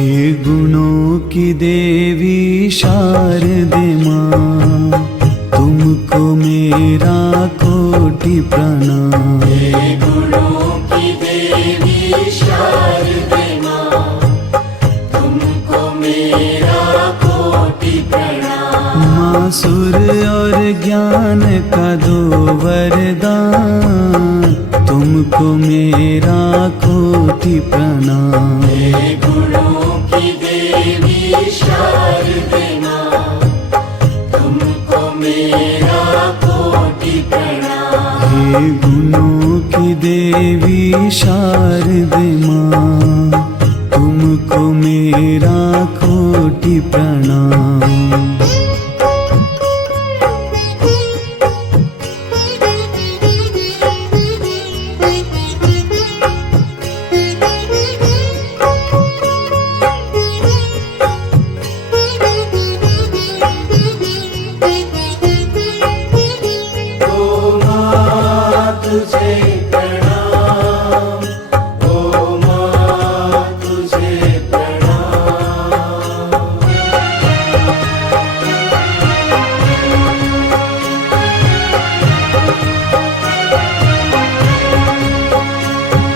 हे गुणों की देवी शारदे माँ, तुमको मेरा कोटि प्रणाम। हे गुणों की देवी शारदे माँ, तुमको मेरा कोटि प्रणाम। माँ सुर और ज्ञान का दो वरदान, तुमको मेरा कोटि प्रणाम। हे गुणों की देवी शारदे माँ, तुमको मेरा कोटि प्रणाम। हे गुणों की देवी शारदे माँ, तुमको मेरा कोटि प्रणाम। तुझे प्रणाम, ओ माँ तुझे प्रणाम।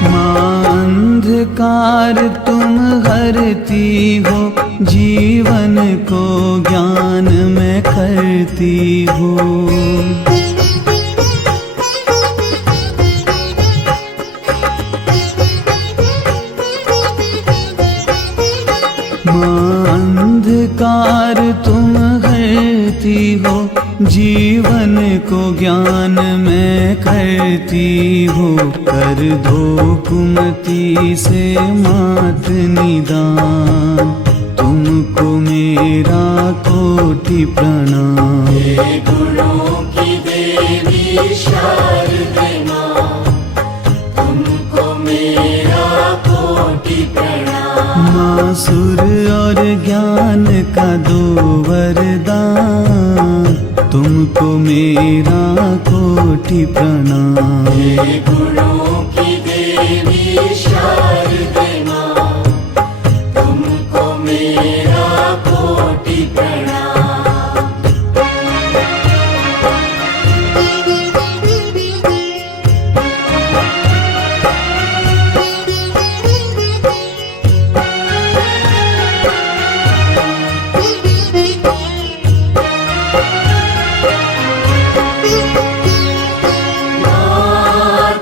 माँ अंधकार तुम हरती हो, जीवन को ज्ञान में करती हो। माँ अंधकार तुम हरती हो, जीवन को ज्ञान में करती हो। कर दो कुमति से मात निदान, तुमको मेरा कोटि प्रणाम। हे गुणों की देवी शारदे माँ, तुमको मेरा कोटि प्रणाम। माँ सुर और ज्ञान का दो वरदान, तुमको मेरा कोटि प्रणाम। हे गुणों की देवी शारदे माँ, तुमको मेरा कोटि प्रणाम।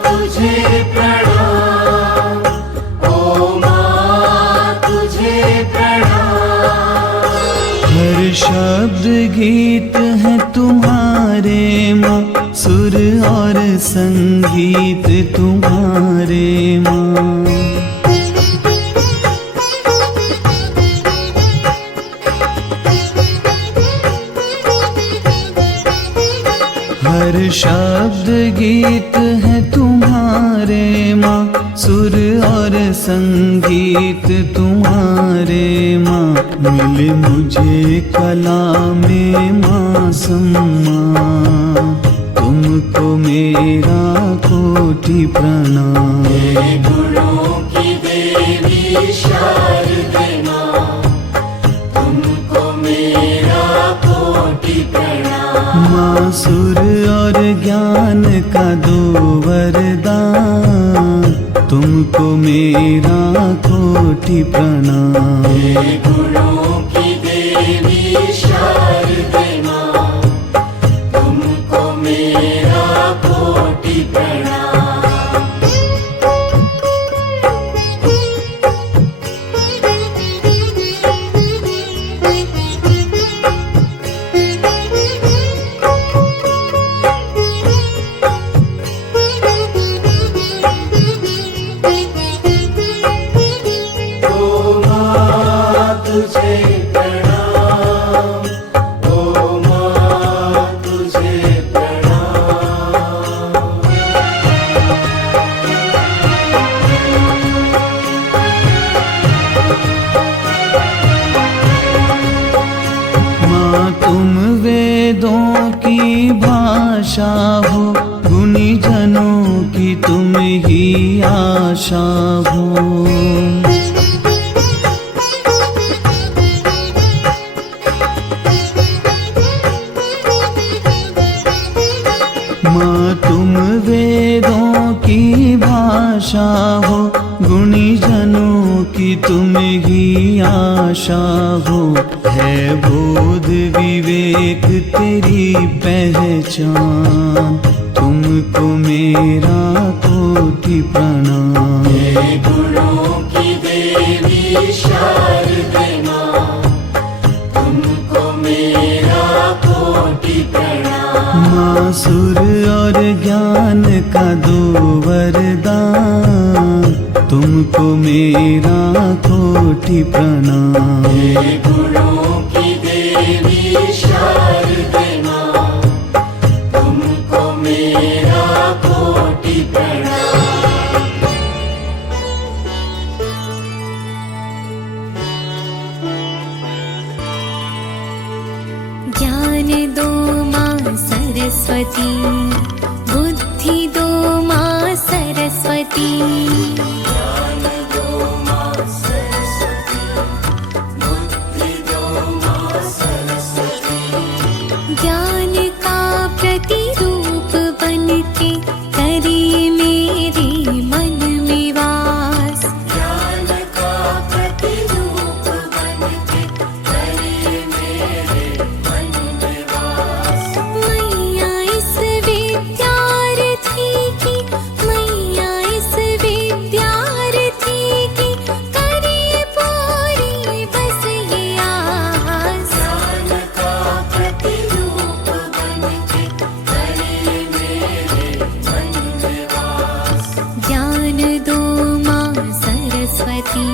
तुझे प्रणाम, ओ माँ तुझे प्रणाम। हर शब्द गीत है तुम्हारे माँ, सुर और संगीत तुम्हारे माँ। हर शब्द गीत है तुम्हारे माँ, सुर और संगीत तुम्हारे माँ। मिले मुझे कला में माँ सम्मान, तुमको मेरा कोटि प्रणाम। हे गुणों की देवी शारदे माँ, तुमको मेरा कोटि प्रणाम। माँ सुर और ज्ञान का दो वरदान, तुमको मेरा कोटि प्रणाम। हे गुणों की देवी शारदे माँ, तुमको मेरा कोटि प्रणाम। तुझे प्रणाम, ओ माँ तुझे प्रणाम। माँ तुम वेदों की भाषा हो, गुणी जनों की तुम ही आशा हो। ही आशा हो, है बोध विवेक तेरी पहचान। तुमको मेरा कोटि प्रणाम। हे गुणों की देवी शारदे माँ, तुमको मेरा कोटि प्रणाम। माँ सुर और ज्ञान का दो वरदान, तुमको मेरा कोटि प्रणाम। हे गुणों की देवी शारदे माँ, तुमको मेरा कोटि प्रणाम। ज्ञान दो माँ सरस्वती, बुद्धि दो माँ सरस्वती। ज्ञान दो माँ सरस्वती, बुद्धि दो माँ सरस्वती। ज्ञान का प्रतिरूप बन के करे मेरे मन में वास। ज्ञान का प्रतिरूप बन के करे मेरे मन में वास। मैया इस विद्यार्थी की, मैया इस विद्यार्थी की करे पूरी बस ये आस। ज्ञान का प्रतिरूप बन के करे मेरे मन में वास। ज्ञान दो माँ सरस्वती,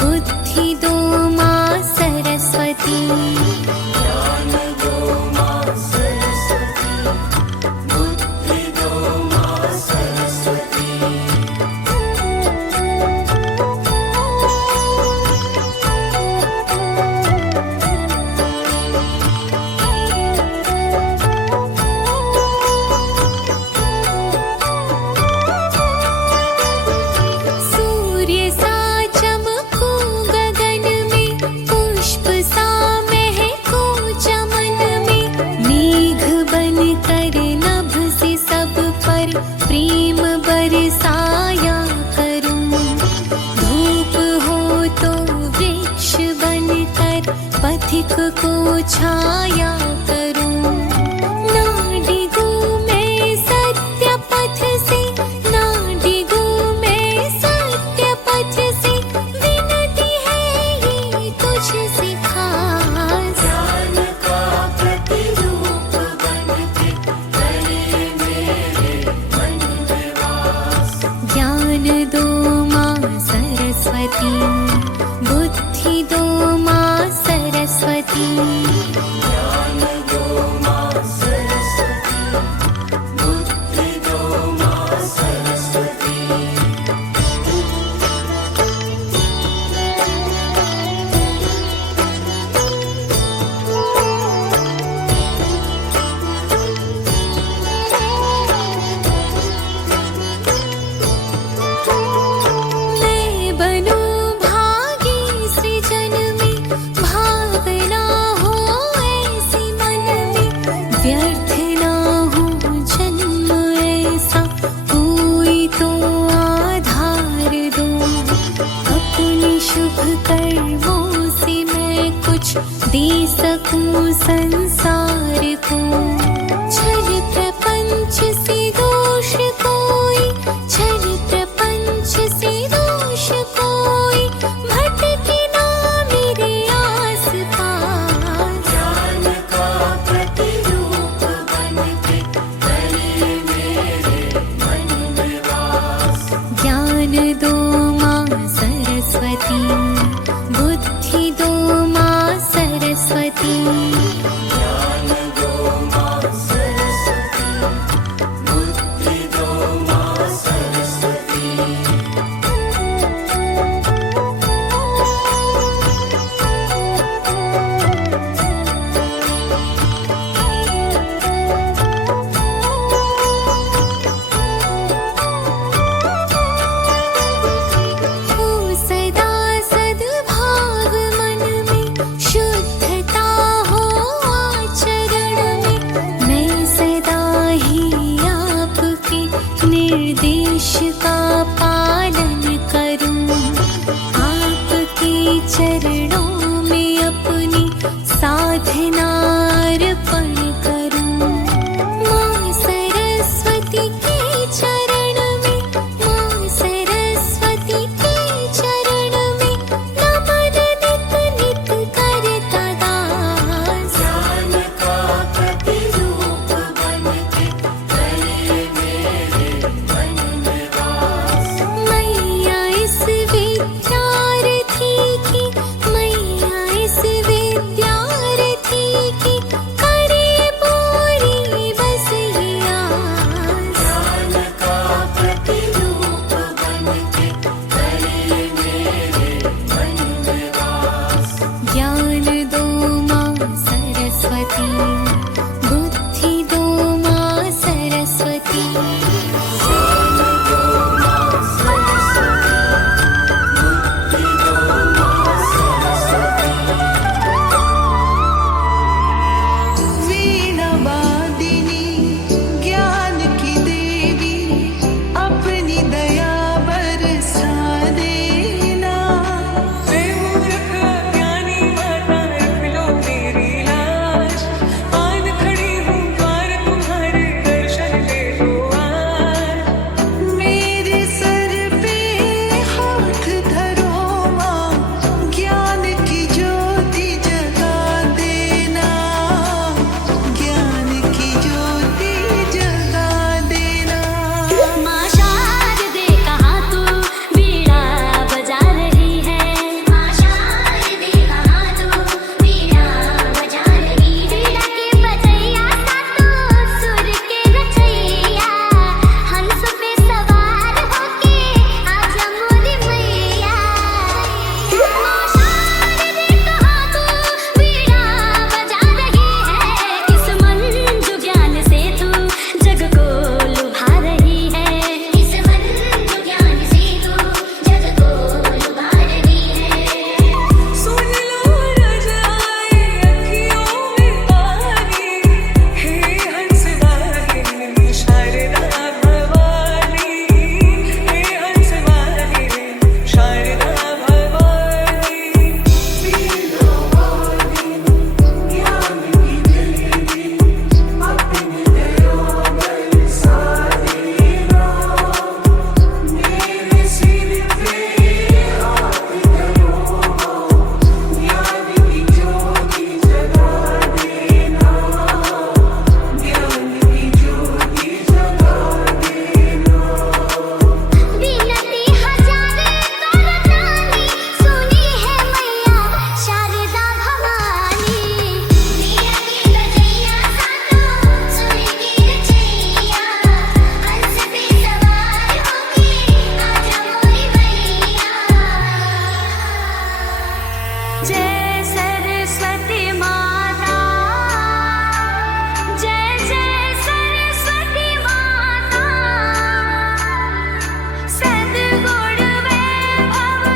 बुद्धि दो माँ सरस्वती। ज्ञान दो माँ सरस्वती, बुद्धि दो माँ सरस्वती। सूर्य सा चमकूं गगन में, पुष्प सा महकूं चमन में। मेघ बन कर नभ से सब पर प्रेम बरसाया करूं। धूप हो तो वृक्ष बन कर पथिक को छाया करूं। ना डिगूं मैं सत्य पथ से, ना डिगूं मैं सत्य पथ से। विनती है ये तुझसे खास। ज्ञान का प्रतिरूप बन के करे मेरे मन में वास। ज्ञान दो माँ सरस्वती, बुद्धि दो माँ सरस्वती। ज्ञान दो माँ सरस्वती, बुद्धि दो माँ सरस्वती। मैं बनूं भागी सृजन में, भावना हो ऐसी मन में। व्यर्थ ना हो जन्म ऐसा, कोई तो आधार दो। अपने शुभ कर्मों से मैं कुछ दे सकूं संसार को। छल प्रपंच से दोष कोई, छल प्रपंच से दोष कोई। भटके ना मेरे आस पास। ज्ञान का प्रतिरूप बन के करे मेरे मन में वास। ज्ञान दो माँ सरस्वती, बुद्धि दो माँ सरस्वती। ज्ञान दो माँ सरस्वती, चरणों में अपनी साधना अर्पण करूं। माँ सरस्वती के चरण में, माँ सरस्वती के चरण में नमन नित नित करता दास। ज्ञान का प्रतिरूप बन के करे मेरे मन में वास। मैया इस विद्यार्थी की, मैया इस विद्यार्थी की करे पूरी बस ये आस। ज्ञान का प्रतिरूप बन के करे मेरे मन में वास। ज्ञान दो माँ सरस्वती, बुद्धि दो माँ सरस्वती। वीणा वादिनी ज्ञान की देवी, अपनी दया बरसा देना। मूर्ख ज्ञानी माता रख लो तेरी लाज, आन खड़ी हूँ द्वार तुम्हारे दर्शन दे दो आज। मेरे सर पे हाथ धरो माँ, ज्ञान की ज्योति जगा देना, ज्ञान की ज्योति जगा देना। माँ शारदे कहाँ तू वीणा बजा रही है? माँ शारदे कहाँ तू वीणा बजा रही है? वीणा के बजैया सा तू सुर के रचैया, हंस पे सवार होके आजा मोरी मैया। माँ शारदे कहाँ तू वीणा बजा रही है? किस मंजू ज्ञान से तू जग को लुभा रही है? किस मंजू ज्ञान से तू जग को लुभा रही है? सुन लो रजाए अखियों में पानी, हे हंस वाहिनी शारदा भवानी, हे हंस वाहिनी शारदा भवानी। विनती हजारे करतानी, सुनी है मैया शारदा भवानी। वीणा की बजैया सा तू सुर की रचैया, हंस पे सवार होके आजा मोरी मैया। जय सरस्वती माता, जय जय सरस्वती माता। सद्गुण वैभवशालिनी,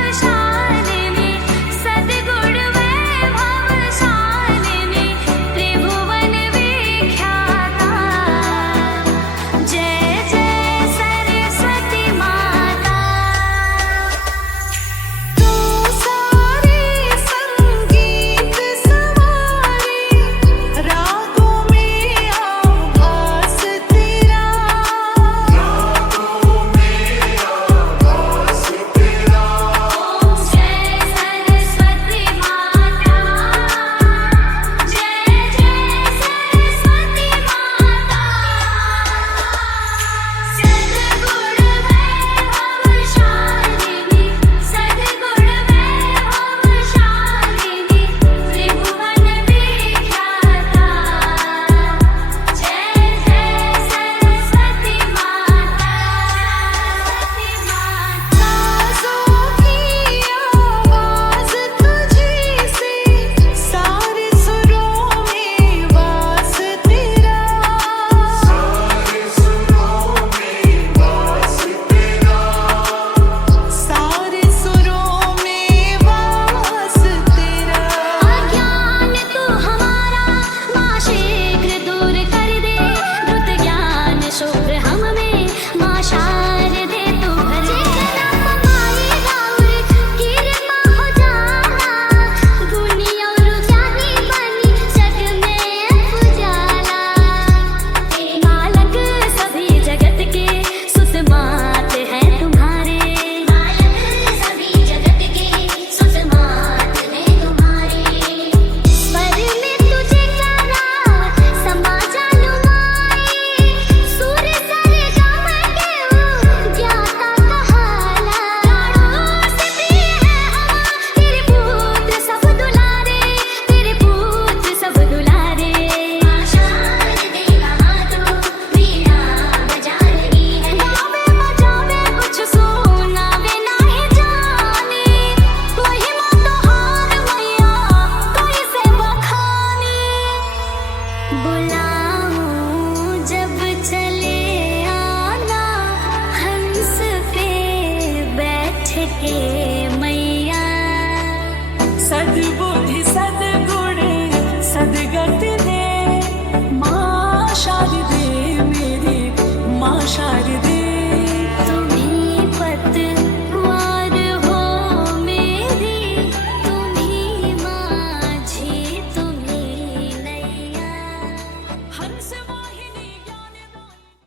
सद्गुण वैभवशालिनी, त्रिभुवन विख्याता। जय जय सरस्वती माता। तू सारे संग हंस